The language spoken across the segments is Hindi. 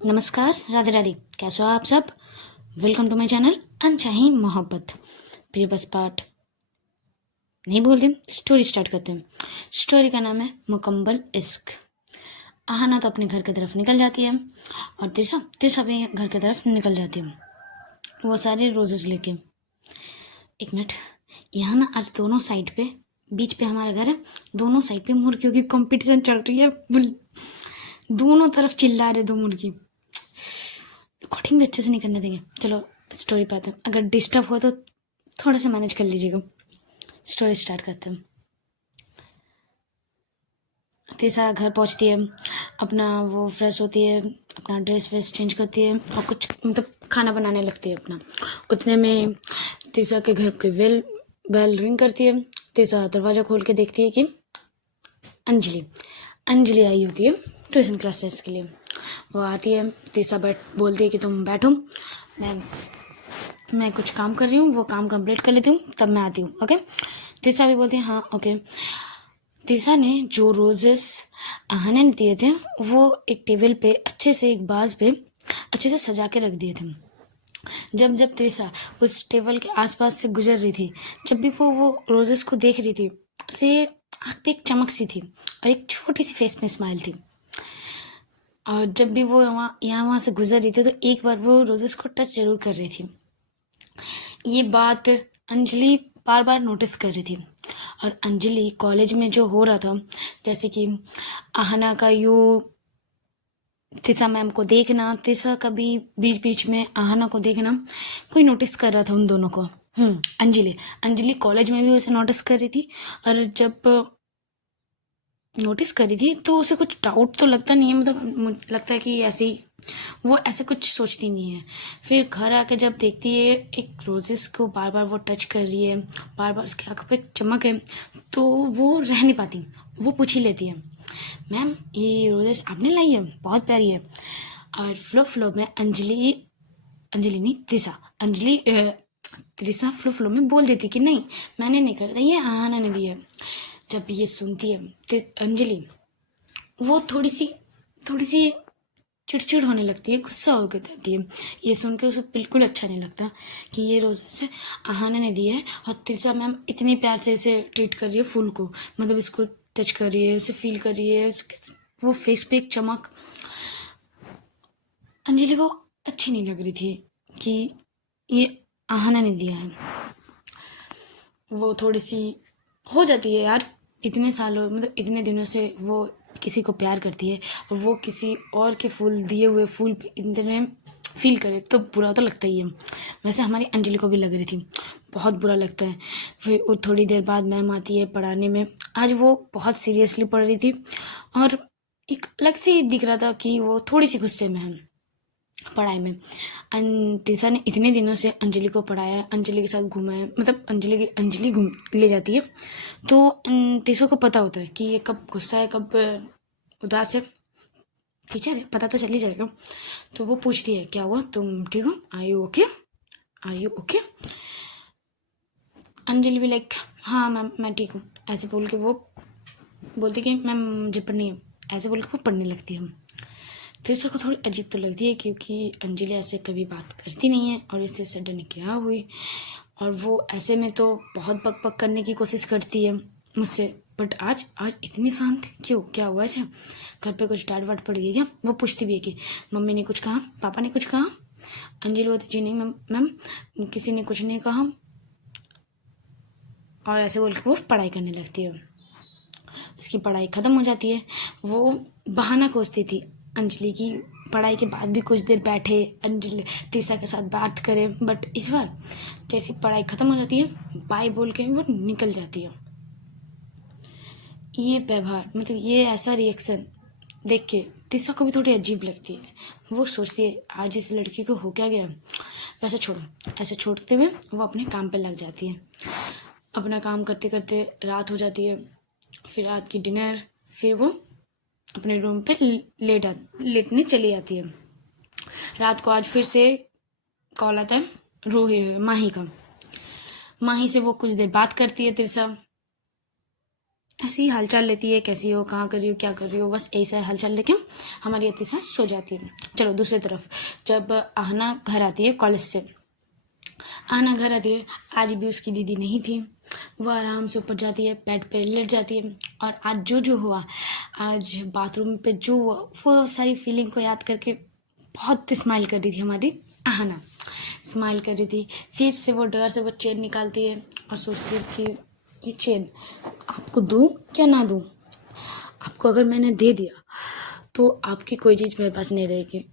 नमस्कार, राधे राधे। कैसे हो आप सब? वेलकम टू माय चैनल अनचाही मोहब्बत। प्रिय बस पाठ नहीं बोलते, स्टोरी स्टार्ट करते हैं। स्टोरी का नाम है मुकम्मल इश्क। आहाना तो अपने घर की तरफ निकल जाती है और तिरसा तिरसा भी घर की तरफ निकल जाती है, वो सारे रोजेस लेके। एक मिनट, यहाँ ना आज दोनों साइड पे, बीच पे हमारा घर है, दोनों साइड पे मुर्गियों की कंपटीशन चल रही है। दोनों तरफ चिल्ला रहे दो मुर्गी। रिकॉर्डिंग भी अच्छे से नहीं करने देंगे। चलो स्टोरी पाते हैं, अगर डिस्टर्ब हो तो थोड़ा सा मैनेज कर लीजिएगा। स्टोरी स्टार्ट करते हैं। तीसरा घर पहुंचती है, अपना वो फ्रेश होती है, अपना ड्रेस व्रेस चेंज करती है और कुछ मतलब खाना बनाने लगती है अपना। उतने में तीसरा के घर के बेल रिंग करती है। तीसरा दरवाज़ा खोल के देखती है कि अंजलि आई होती है ट्यूशन क्लासेस के लिए। वो आती है, तीसरा बोलती है कि तुम बैठो, मैं कुछ काम कर रही हूँ, वो काम कंप्लीट कर लेती हूँ, तब मैं आती हूँ। ओके। तीसरा भी बोलती है हाँ ओके। तीसरा ने जो रोजेस आहाना ने दिए थे वो एक टेबल पे अच्छे से, एक बाज पे अच्छे से सजा के रख दिए थे। जब जब तीसरा उस टेबल के आसपास से गुजर रही थी, जब भी वो रोजेस को देख रही थी, से आँख पे एक चमक सी थी और एक छोटी सी फेस में स्माइल थी। और जब भी वो वहाँ से गुजर रही थी तो एक बार वो रोजेस को टच जरूर कर रही थी। ये बात अंजलि बार बार नोटिस कर रही थी। और अंजलि कॉलेज में जो हो रहा था, जैसे कि आहना का यू तिशा मैम को देखना, तिशा कभी बीच बीच में आहना को देखना, कोई नोटिस कर रहा था उन दोनों को। अंजलि कॉलेज में भी उसे नोटिस कर रही थी। और जब नोटिस करी थी तो उसे कुछ डाउट तो लगता नहीं है, मतलब लगता है कि ऐसी वो ऐसे कुछ सोचती नहीं है। फिर घर आके जब देखती है एक रोजेस को बार बार वो टच कर रही है, बार बार उसकी आंखों पे चमक है, तो वो रह नहीं पाती, वो पूछ ही लेती है मैम ये रोजेस आपने लाई है, बहुत प्यारी है। और फ्लो में अंजलि नहीं त्रिशा फ्लो में बोल देती कि नहीं मैंने नहीं कर, ये आहाना ने दी है। जब ये सुनती है अंजलि, वो थोड़ी सी चिड़चिड़ होने लगती है, गुस्सा हो जाती है। ये सुन के उसे बिल्कुल अच्छा नहीं लगता कि ये रोज़ से आहाना ने दी है और तिरसा मैम इतने प्यार से इसे ट्रीट कर रही है, फूल को, मतलब इसको टच कर रही है, उसे फील कर रही है, वो फेस पे एक चमक अंजलि को अच्छी नहीं लग रही थी कि ये आहाना ने दिया है। वो थोड़ी सी हो जाती है यार, इतने सालों मतलब इतने दिनों से वो किसी को प्यार करती है और वो किसी और के फूल दिए हुए फूल पे इतने फील करे तो बुरा तो लगता ही है। वैसे हमारी अंजलि को भी लग रही थी, बहुत बुरा लगता है। फिर वो थोड़ी देर बाद मैम आती है पढ़ाने में। आज वो बहुत सीरियसली पढ़ रही थी और एक अलग से दिख रहा था कि वो थोड़ी सी गुस्से में है पढ़ाई में। तीसरा ने इतने दिनों से अंजलि को पढ़ाया, अंजलि के साथ घूमा है, मतलब अंजलि घूम ले जाती है, तो तीसरा को पता होता है कि ये कब गुस्सा है कब उदास है। टीचर है, पता तो चल ही जाएगा। तो वो पूछती है क्या हुआ, तुम ठीक हो, आर यू ओके। अंजलि भी लाइक हाँ मैम मैं ठीक हूँ, ऐसे बोल के वो बोलती कि मैम मुझे पढ़नी है, ऐसे बोल के वो पढ़ने लगती है। तीसरा को थोड़ी अजीब तो लगती है क्योंकि अंजलि ऐसे कभी बात करती नहीं है और इससे सडन क्या हुई। और वो ऐसे में तो बहुत बक बक करने की कोशिश करती है मुझसे, बट आज इतनी शांत क्यों, क्या हुआ ऐसे, घर पे कुछ डांट वाट पड़ गई क्या। वो पूछती भी है कि मम्मी ने कुछ कहा, पापा ने कुछ कहा। अंजलि बोलती जी नहीं मैम किसी ने कुछ नहीं कहा। और ऐसे बोल के वो पढ़ाई करने लगती है। उसकी पढ़ाई ख़त्म हो जाती है। वो बहाना खोजती थी अंजलि की पढ़ाई के बाद भी कुछ देर बैठे अंजलि तीसरा के साथ बात करें, बट इस बार जैसी पढ़ाई ख़त्म हो जाती है बाय बोल के वो निकल जाती है। ये व्यवहार, मतलब ये ऐसा रिएक्शन देख के तीसरा को भी थोड़ी अजीब लगती है। वो सोचती है आज इस लड़की को हो क्या गया। वैसे छोड़ो, ऐसे छोड़ते हुए वो अपने काम पर लग जाती है। अपना काम करते करते रात हो जाती है। फिर रात की डिनर, फिर वो अपने रूम पे लेटने चली जाती है। रात को आज फिर से कॉल आता है माही का। माही से वो कुछ देर बात करती है तिरसा। ऐसे ही हालचाल लेती है, कैसी हो, कहाँ कर रही हो, क्या कर रही हो, बस ऐसा हालचाल लेके हमारी अतीसा सो जाती है। चलो दूसरी तरफ, जब आहना घर आती है कॉलेज से, आहना घर आती है, आज भी उसकी दीदी नहीं थी। वह आराम से ऊपर जाती है, बेड पे लेट जाती है, और आज जो हुआ, आज बाथरूम पे जो हुआ, वो सारी फीलिंग को याद करके बहुत स्माइल कर रही थी हमारी आहना, स्माइल कर रही थी। फिर से वो डर से वो चेन निकालती है और सोचती है कि ये चेन आपको दूँ क्या ना दूँ, आपको अगर मैंने दे दिया तो आपकी कोई चीज़ मेरे पास नहीं रहेगी,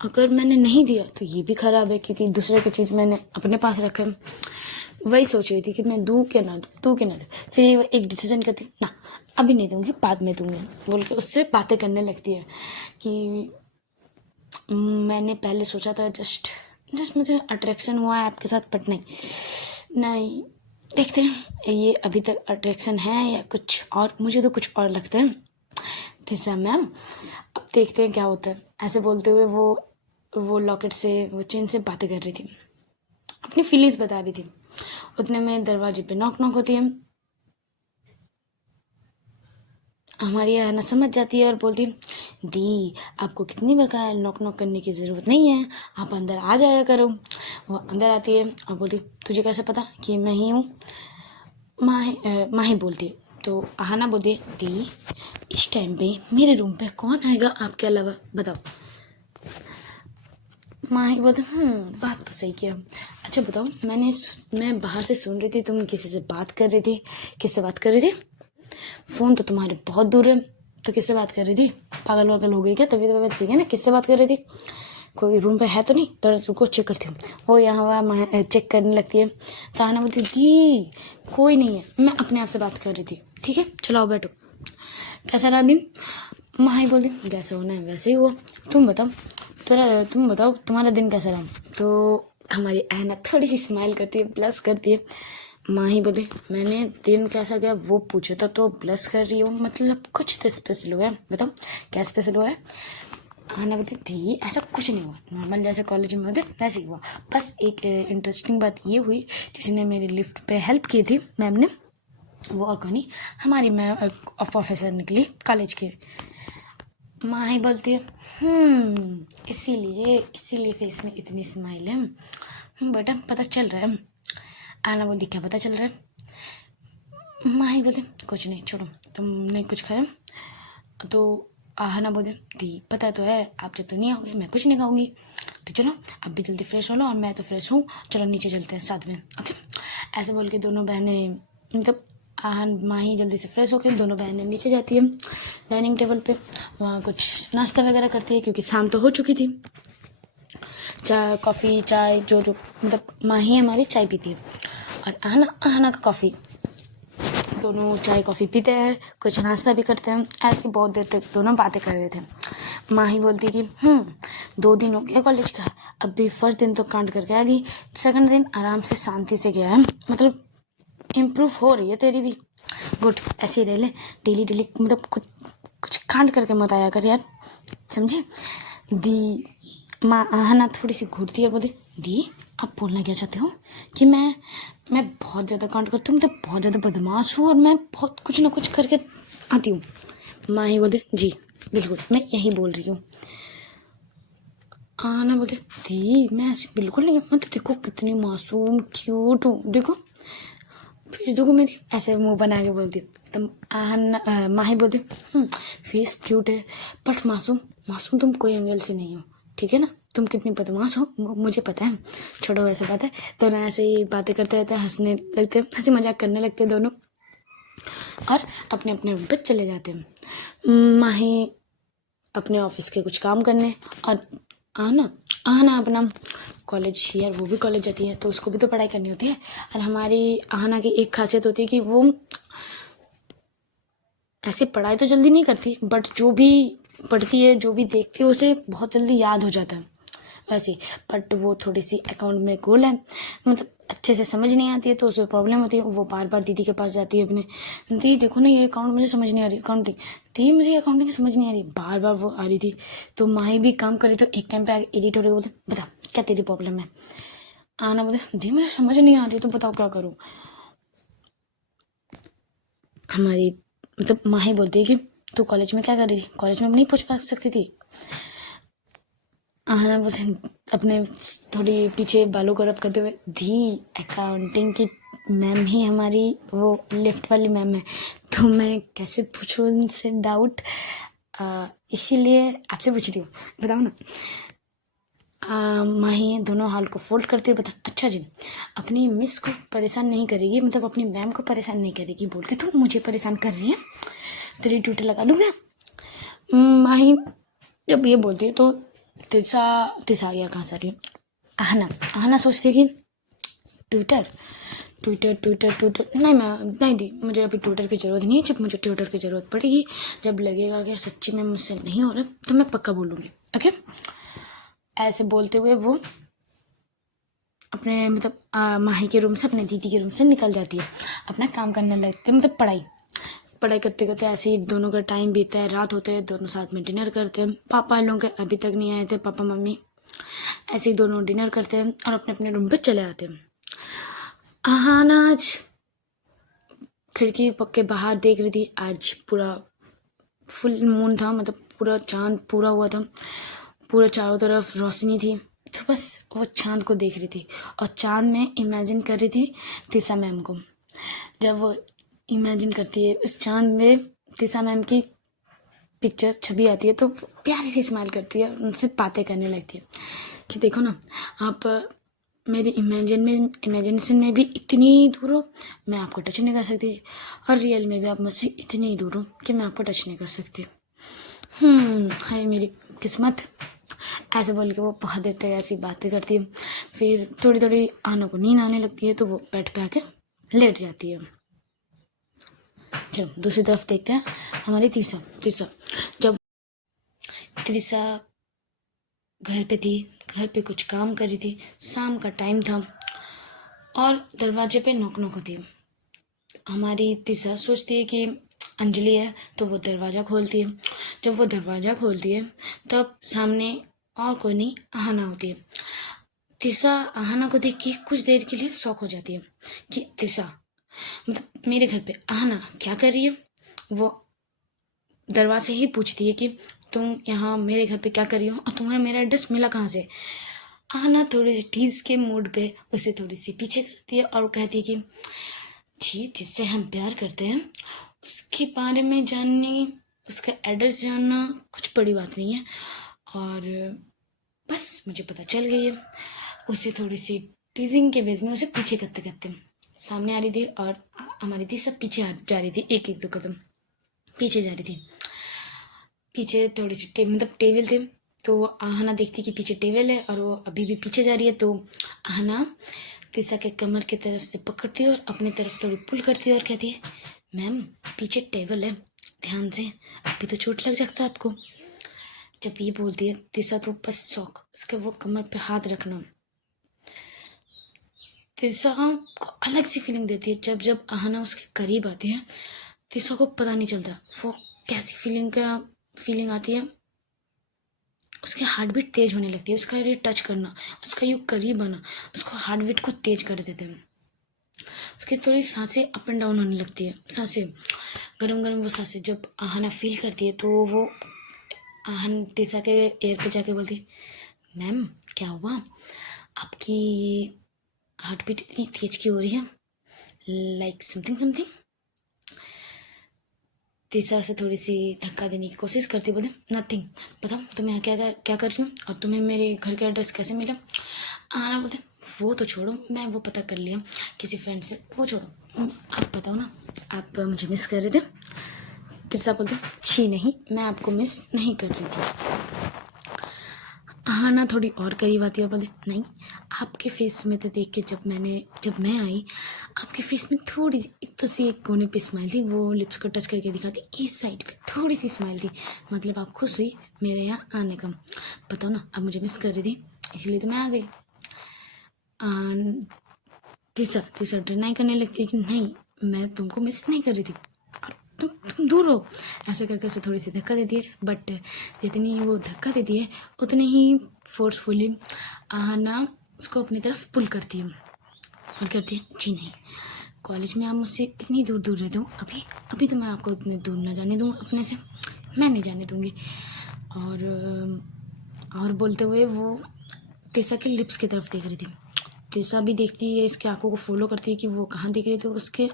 अगर मैंने नहीं दिया तो ये भी ख़राब है क्योंकि दूसरे की चीज़ मैंने अपने पास रखा है। वही सोच रही थी कि मैं दूँ क्या ना दूँ क्या ना दूँ। फिर वो एक डिसीजन करती, ना अभी नहीं दूँगी, बाद में दूँगी बोल के उससे बातें करने लगती है कि मैंने पहले सोचा था जस्ट मुझे अट्रैक्शन हुआ है आपके साथ, बट नहीं देखते हैं ये अभी तक अट्रैक्शन है या कुछ और, मुझे तो कुछ और लगता है। तीसरा मैम अब देखते हैं क्या होता है। ऐसे बोलते हुए वो लॉकेट से, वो चेन से बातें कर रही थी, अपनी फीलिंग्स बता रही थी। उतने में दरवाजे पे नॉक नॉक होती है। हमारी आहना समझ जाती है और बोलती, दी आपको कितनी बार कहा है नॉक नॉक करने की ज़रूरत नहीं है, आप अंदर आ जाया करो। वो अंदर आती है और बोलती, तुझे कैसे पता कि मैं ही हूँ। माही बोलती है। तो आहना बोलती है, दी इस टाइम पे मेरे रूम पे कौन आएगा आपके अलावा, बताओ। माही बोलते, बात तो सही किया। अच्छा बताओ, मैं बाहर से सुन रही थी तुम किसी से बात कर रही थी, किससे बात कर रही थी? फ़ोन तो तुम्हारे बहुत दूर है, तो किससे बात कर रही थी? पागल वागल हो गई क्या? तबीयत ठीक है ना? किससे बात कर रही थी? कोई रूम पे है तो नहीं? तो रुको चेक करती हूँ। वो यहाँ वहाँ चेक करने लगती है। तो आहना बोलती, दी कोई नहीं है, मैं अपने आप से बात कर रही थी। ठीक है चलो आओ बैठो। कैसा रहा दिन? माही बोलती, जैसा होना है वैसे ही हुआ, तुम बताओ तुम्हारा दिन कैसा रहा? तो हमारी आहना थोड़ी सी स्माइल करती है, ब्लश करती है। माही बोलती, मैंने दिन कैसा गया वो पूछा था तो ब्लश कर रही हूँ, मतलब कुछ तो स्पेशल हुआ है, बताओ क्या स्पेशल हुआ है? आहना बोलती, थी ऐसा कुछ नहीं हुआ, नॉर्मल जैसे कॉलेज में होते वैसे ही हुआ, बस एक इंटरेस्टिंग बात ये हुई, जिसने मेरी लिफ्ट पे हेल्प की थी मैम ने, वो और कौन, हमारी मैम प्रोफेसर निकली कॉलेज के। माही बोलती है, इसीलिए फेस में इतनी स्माइल है। बेटा पता चल रहा है। आना बोलती, क्या पता चल रहा है? माही बोलती, कुछ नहीं छोड़ो, तुमने कुछ खाया? तो आहना बोलते, दी पता तो है आप जब तक नहीं आओगे मैं कुछ नहीं खाऊंगी, तो चलो अब भी जल्दी फ्रेश हो लो, और मैं तो फ्रेश हूँ, चलो नीचे चलते हैं साथ में, ओके। ऐसे बोल के दोनों बहनें, मतलब माही जल्दी से फ्रेश होकर दोनों बहनें नीचे जाती है डाइनिंग टेबल पे, वहाँ कुछ नाश्ता वगैरह करती है क्योंकि शाम तो हो चुकी थी। चाय कॉफ़ी चाय जो मतलब माही हमारी चाय पीती है और आहना का कॉफ़ी, दोनों चाय कॉफ़ी पीते हैं, कुछ नाश्ता भी करते हैं। ऐसे बहुत देर तक दोनों बातें कर रहे थे। माही बोलती कि 2 दिन हो गया कॉलेज का, अब भी फर्स्ट दिन तो कांड करके आ गई, सेकंड दिन आराम से शांति से गया है, मतलब इम्प्रूव हो रही है तेरी भी, गुड, ऐसे ही रह ले, डेली मतलब कुछ कांड करके मत आया कर यार, समझे? दी आहना थोड़ी सी घूरती है और बोलती, दी आप बोलना क्या चाहते हो कि मैं बहुत ज़्यादा कांड करती हूँ, मतलब बहुत ज़्यादा बदमाश हूँ और मैं बहुत कुछ ना कुछ करके आती हूँ? माही बोलते, जी बिल्कुल मैं यही बोल रही हूँ। आहना बोलते, दी मैं ऐसे बिल्कुल नहीं, मतलब देखो कितनी मासूम क्यूट हूँ, देखो फेस देखो मेरी, ऐसे मुंह बना के बोलती हूँ। तो माही बोलती, फेस क्यूट है बट मासूम तुम कोई एंगल से नहीं हो, ठीक है ना? तुम कितनी बदमाश हो मुझे पता है, छोड़ो ऐसे बात है। दोनों ऐसे ही बातें करते रहते हैं, हंसने लगते हैं, हंसी मजाक करने लगते हैं दोनों, और अपने अपने रूम पे चले जाते हैं। माही अपने ऑफिस के कुछ काम करने, और आहना अपना कॉलेज, यार वो भी कॉलेज जाती है तो उसको भी तो पढ़ाई करनी होती है। और हमारी आहना की एक खासियत होती है कि वो ऐसे पढ़ाई तो जल्दी नहीं करती, बट जो भी पढ़ती है जो भी देखती है उसे बहुत जल्दी याद हो जाता है वैसे, बट वो थोड़ी सी अकाउंट में गोल है, मतलब अच्छे से समझ नहीं आती है तो उसे प्रॉब्लम होती है। वो बार बार दीदी के पास जाती है अपने, दी देखो ना ये अकाउंट मुझे समझ नहीं आ रही, अकाउंटिंग दी मुझे अकाउंटिंग समझ नहीं आ रही, बार बार वो आ रही थी। तो माही भी काम करी तो एक टाइम पे आगे एडिट हो रही, बोलते बता क्या तेरी प्रॉब्लम है? आना बोलते, दी मुझे समझ नहीं आ रही तो बताओ क्या करूँ? हमारी मतलब माही बोलती है कि तू कॉलेज में क्या कर रही थी, कॉलेज में नहीं पहुँच पा सकती थी। आहना बोलते अपने थोड़ी पीछे बालों को रब करते हुए, दी अकाउंटिंग की मैम ही हमारी वो लेफ्ट वाली मैम है, तो मैं कैसे पूछूँ उनसे डाउट, इसीलिए आपसे पूछ रही हूँ, बताओ ना। माही दोनों हाल को फोल्ड करते हुए बता, अच्छा जी, अपनी मिस को परेशान नहीं करेगी, मतलब अपनी मैम को परेशान नहीं करेगी बोल के तू मुझे परेशान कर रही है, तेरी ट्विटर लगा दूंगा। माही जब ये बोलती है तो तिसा यार कहाँ से आ रही है, आहना सोचती है कि ट्विटर ट्विटर ट्विटर ट्विटर नहीं, मैं नहीं दी, मुझे अभी ट्विटर की ज़रूरत नहीं है, जब मुझे ट्विटर की ज़रूरत पड़ेगी, जब लगेगा कि सच्ची में मुझसे नहीं हो रहा, तो मैं पक्का बोलूँगी, ओके। ऐसे बोलते हुए वो अपने मतलब माही के रूम से, अपने दीदी के रूम से निकल जाती है, अपना काम करने लगते हैं, मतलब पढ़ाई करते करते ऐसे ही दोनों का टाइम बीतता है, रात होते हैं, दोनों साथ में डिनर करते हैं। पापा लोग के अभी तक नहीं आए थे, पापा मम्मी, ऐसे ही दोनों डिनर करते हैं और अपने अपने रूम पे चले आते हैं। आहना आज खिड़की के बाहर देख रही थी, आज पूरा फुल मून था, मतलब पूरा चांद पूरा हुआ था, पूरा चारों तरफ रोशनी थी, तो बस वो चांद को देख रही थी और चांद में इमेजिन कर रही थी तिसा मैम को। जब वो इमेजिन करती है उस चांद में तिसा मैम की पिक्चर छवि आती है, तो प्यारी सी स्माइल करती है, उनसे बातें करने लगती है कि देखो ना, आप मेरी इमेजिनेशन में भी इतनी दूर हो, मैं आपको टच नहीं कर सकती, और रियल में भी आप मुझसे इतनी ही दूर हो कि मैं आपको टच नहीं कर सकती। हाय मेरी किस्मत, ऐसे बोल के वो बहुत देर तक ऐसी बातें करती है। फिर थोड़ी थोड़ी आहना को नींद आने लगती है, तो वो बेड पे आके लेट जाती है। चलो दूसरी तरफ देखते हैं हमारी तीसरा जब त्रिसा घर पे थी, घर पे कुछ काम कर रही थी, शाम का टाइम था और दरवाजे पे नॉक होती है। हमारी तिसा सोचती है कि अंजलि है, तो वो दरवाज़ा खोलती है। जब वो दरवाज़ा खोलती है तब सामने और कोई नहीं, आहना होती है। तिसा आहना को देख के कुछ देर के लिए शॉक हो जाती है कि तिसा मतलब मेरे घर पे आहना क्या कर रही है। वो दरवाजे ही पूछती है कि तुम यहाँ मेरे घर पे क्या कर रही हो और तुम्हें मेरा एड्रेस मिला कहाँ से। आहना थोड़ी सी टीज के मूड पे उसे थोड़ी सी पीछे करती है और कहती है कि जी, जिससे हम प्यार करते हैं उसके बारे में जानने, उसका एड्रेस जानना कुछ बड़ी बात नहीं है, और बस मुझे पता चल गई है। उसे थोड़ी सी टीजिंग के बेस में उसे पीछे करते करते सामने आ रही थी और हमारी थी सब पीछे जा रही थी, एक एक दो कदम पीछे जा रही थी। पीछे थोड़ी सी मतलब टेबल थे, तो आहना देखती कि पीछे टेबल है और वो अभी भी पीछे जा रही है, तो आहना तिसा के कमर की तरफ से पकड़ती है और अपनी तरफ थोड़ी पुल करती है और कहती है, मैम पीछे टेबल है, ध्यान से, अभी तो चोट लग जाता है आपको। जब ये बोलती है तिसा तो बस शौक, उसके वो कमर पे हाथ रखना तिसा को अलग सी फीलिंग देती है। जब जब आहना उसके करीब आती है तिसा को पता नहीं चलता वो कैसी फीलिंग आती है। उसकी हार्ट बीट तेज होने लगती है, उसका ये टच करना, उसका यूँ करीब आना उसको हार्ट बीट को तेज कर देते हैं। उसकी थोड़ी सांसें अप एंड डाउन होने लगती है, सांसें गरम गरम वो सांसें जब आहना फील करती है तो वो आहन तिसा के एयर पे जाके बोलती है, मैम क्या हुआ, आपकी हार्ट बीट इतनी तेज क्यों हो रही है, लाइक समथिंग। तीसरा से थोड़ी सी धक्का देने की कोशिश करती, बोले नथिंग, बताओ तुम यहाँ क्या क्या कर रही हो और तुम्हें मेरे घर का एड्रेस कैसे मिला। आना बोलते वो तो छोड़ो, मैं वो पता कर लिया किसी फ्रेंड से, वो छोड़ो, आप बताओ ना आप मुझे मिस कर रहे थे। तीसरा बोलते छी नहीं, मैं आपको मिस नहीं कर रही थी। हाँ ना थोड़ी और करीब आती है, बोले नहीं, आपके फेस में तो देख के जब मैं आई आपके फेस में थोड़ी सी एक कोने पे स्माइल थी, वो लिप्स को टच करके दिखाती, इस साइड पे थोड़ी सी स्माइल थी, मतलब आप खुश हुई मेरे यहाँ आने का, बताओ ना आप मुझे मिस कर रही थी इसलिए तो मैं आ गई। तीसरा डिनाई करने लगती है कि नहीं मैं तुमको मिस नहीं कर रही थी और तुम दूर हो, ऐसे करके उसे थोड़ी सी धक्का देती है, बट जितनी वो धक्का देती है उतनी ही फोर्सफुली आहना उसको अपनी तरफ पुल करती है और कहती है जी नहीं, कॉलेज में आप मुझसे इतनी दूर दूर रहते हो, अभी अभी तो मैं आपको इतने दूर ना जाने दूँ अपने से, मैं नहीं जाने दूँगी। और बोलते हुए वो तिरसा के लिप्स की तरफ देख रही थी। तिरसा भी देखती है, इसके आंखों को फॉलो करती है कि वो कहाँ देख रही थी। उसके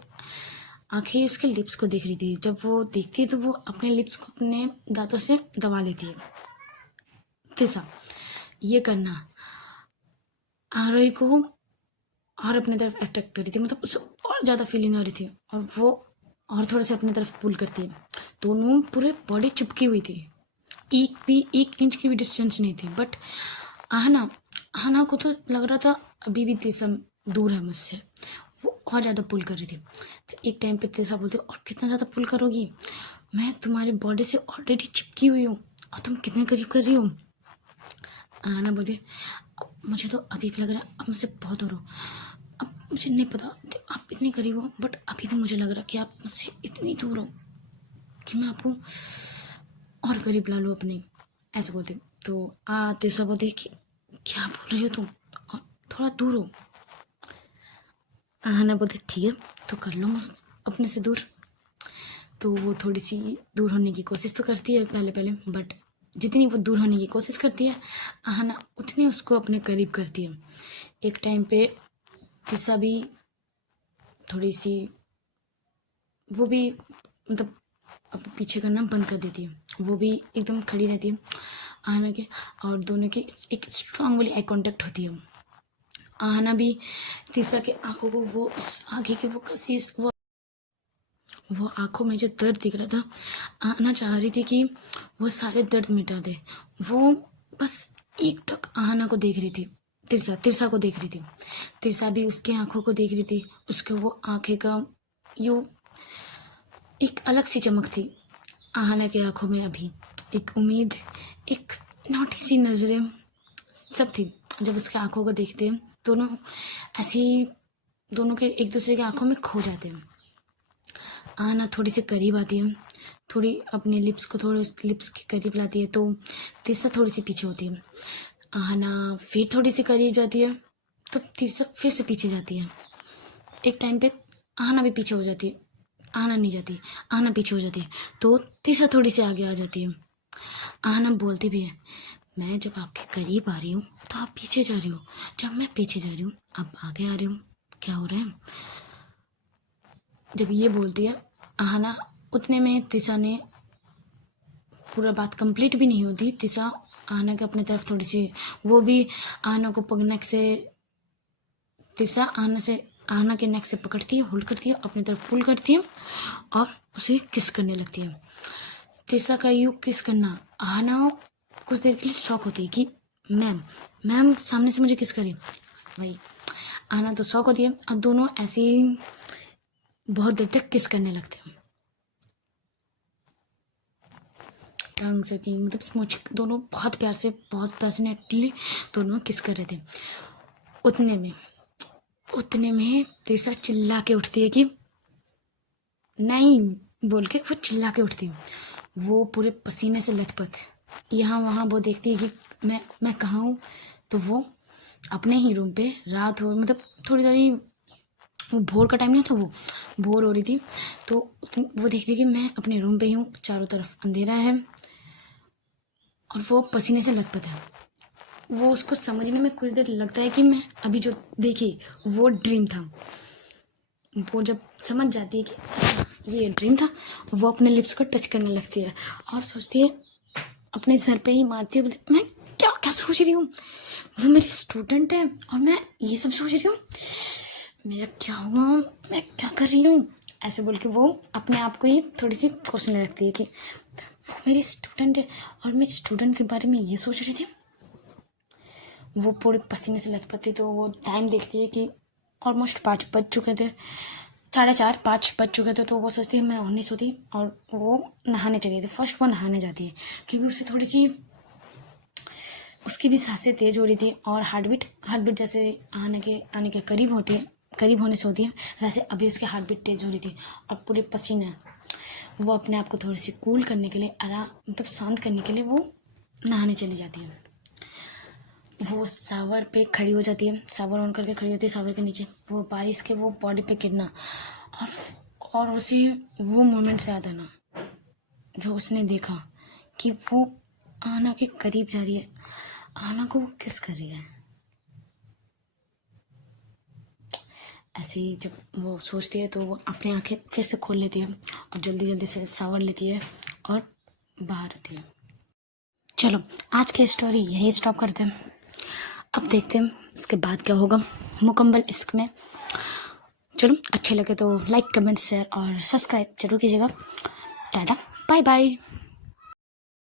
आंखें उसके लिप्स को देख रही थी। जब वो देखती है तो वो अपने लिप्स को अपने दांतों से दबा लेती है। तिरसा ये करना आरोही को और अपने तरफ अट्रैक्ट कर रही थी, मतलब उसे और ज़्यादा फीलिंग आ रही थी, और वो और थोड़े से अपनी तरफ पुल करती है। दोनों पूरे बॉडी चिपकी हुई थी, एक इंच की भी डिस्टेंस नहीं थी। बट आहना आहना को तो लग रहा था अभी भी तिरसा दूर है मुझसे, वो और ज़्यादा पुल कर रही थी। तो एक टाइम पे तिरसा बोलती, और कितना ज़्यादा पुल करोगी, मैं तुम्हारी बॉडी से ऑलरेडी चिपकी हुई हूँ और तुम कितने करीब कर रही हो। आहना बोलती, मुझे तो अभी भी लग रहा है अब मुझसे बहुत दूर हो। अब मुझे नहीं पता आप इतने करीब हो, बट अभी भी मुझे लग रहा है कि आप मुझसे इतनी दूर हो कि मैं आपको और करीब ला लूँ अपने, ऐसे बोलते। तो तिरसा बोलते कि क्या बोल रही हो तुम, और थोड़ा दूर हो। आहना बोलते ठीक है तो कर लो मुझ अपने से दूर। तो वो थोड़ी सी दूर होने की कोशिश तो करती है पहले पहले, बट जितनी वो दूर होने की कोशिश करती है आहना उतनी उसको अपने करीब करती है। एक टाइम पे तिरसा भी थोड़ी सी, वो भी मतलब अब पीछे करना बंद कर देती है। वो भी एकदम खड़ी रहती है आहना के, और दोनों की एक स्ट्रांग वाली आई कांटेक्ट होती है। आहना भी तिरसा के आंखों को, वो उस आगे के वो कसीस, वो आंखों में जो दर्द दिख रहा था, आहना चाह रही थी कि वो सारे दर्द मिटा दे। वो बस एक टक आहना को देख रही थी, तिरसा को देख रही थी। तिरसा भी उसके आंखों को देख रही थी। उसके वो आंखें का यू एक अलग सी चमक थी आहना के आंखों में। अभी एक उम्मीद, एक नोटी सी नजरें सब थी। जब उसके आंखों को देखते हैं दोनों ऐसे ही, दोनों के एक दूसरे के आंखों में खो जाते हैं। आहना थोड़ी सी करीब आती है, थोड़ी अपने लिप्स को थोड़े लिप्स के करीब लाती है, तो तिरसा थोड़ी सी पीछे होती है। आहना फिर थोड़ी सी करीब जाती है तो तिरसा फिर से पीछे जाती है। एक टाइम पे आहना भी पीछे हो जाती है, आहना नहीं जाती, आहना पीछे हो जाती है, तो तिरसा थोड़ी सी आगे आ जाती है। आहना बोलती भी है, मैं जब आपके करीब आ रही हूँ तो आप पीछे जा रही हो, जब मैं पीछे जा रही हूँ आप आगे आ रहे हो, क्या हो रहा है। जब ये बोलती है आहना, उतने में तिरसा ने, पूरा बात कंप्लीट भी नहीं होती, तिरसा आहना के अपने तरफ थोड़ी सी, वो भी आहना को नेक से, तिरसा आहना के नेक से पकड़ती है, होल्ड करती है, अपनी तरफ पुल करती है और उसे किस करने लगती है। तिरसा का यू किस करना, आहना कुछ देर के लिए शौक होती है कि मैम सामने से मुझे किस करे। भाई आहना तो शौक होती है, अब दोनों ऐसे ही बहुत देर तक किस करने लगते हैं। टंग से की मतलब स्मूच, दोनों बहुत प्यार से, बहुत पैशनेटली दोनों किस कर रहे थे। उतने में तिरसा चिल्ला के उठती है कि नहीं बोल के, वो चिल्ला के उठती है। वो पूरे पसीने से लथपथ, यहाँ वहाँ वो देखती है कि मैं कहाँ हूँ। तो वो अपने ही रूम पे, रात हो मतलब थोड़ी थोड़ी, वो भोर का टाइम नहीं था, वो भोर हो रही थी, तो वो देखती है कि मैं अपने रूम पे ही हूँ, चारों तरफ अंधेरा है और वो पसीने से लथपथ है। वो उसको समझने में कुछ देर लगता है कि मैं अभी जो देखी वो ड्रीम था। वो जब समझ जाती है कि अच्छा ये ड्रीम था, वो अपने लिप्स को टच करने लगती है और सोचती है, अपने सर पे ही मारती है, बोलती मैं क्या क्या सोच रही हूँ, वो मेरे स्टूडेंट है और मैं ये सब सोच रही हूँ, मेरा क्या हुआ, मैं क्या कर रही हूँ, ऐसे बोल के वो अपने आप को ही थोड़ी सी कोसने लगती है कि वो मेरी स्टूडेंट है और मैं स्टूडेंट के बारे में ये सोच रही थी। वो पूरे पसीने से लथपथ थी, तो वो टाइम देखती है कि ऑलमोस्ट 5 बज चुके थे, 4:30 5 बज चुके थे। तो वो सोचती है मैं और नहीं सोती, और वो नहाने चली थी। फर्स्ट वो नहाने जाती है क्योंकि उससे थोड़ी सी, उसकी भी सांसें तेज हो रही थी और हार्ट बीट जैसे आने के करीब होती है, करीब होने से होती है, वैसे अभी उसकी हार्ट बीट तेज हो रही थी और पूरे पसीना। वो अपने आप को थोड़ी सी कूल करने के लिए, आराम मतलब शांत करने के लिए वो नहाने चली जाती है। वो शावर पे खड़ी हो जाती है, शावर ऑन करके खड़ी होती है शावर के नीचे, वो बारिश के वो बॉडी पे गिरना, और उसे वो मोमेंट से याद आना जो उसने देखा कि वो आना के करीब जा रही है, आना को वो किस कर रही है। ऐसे ही जब वो सोचती है तो वो अपनी आंखें फिर से खोल लेती है और जल्दी जल्दी से शावर लेती है और बाहर आती है। चलो आज की स्टोरी यही स्टॉप करते हैं, अब देखते हैं इसके बाद क्या होगा मुकम्मल इश्क में। चलो अच्छे लगे तो लाइक कमेंट शेयर और सब्सक्राइब जरूर कीजिएगा। Tata bye bye.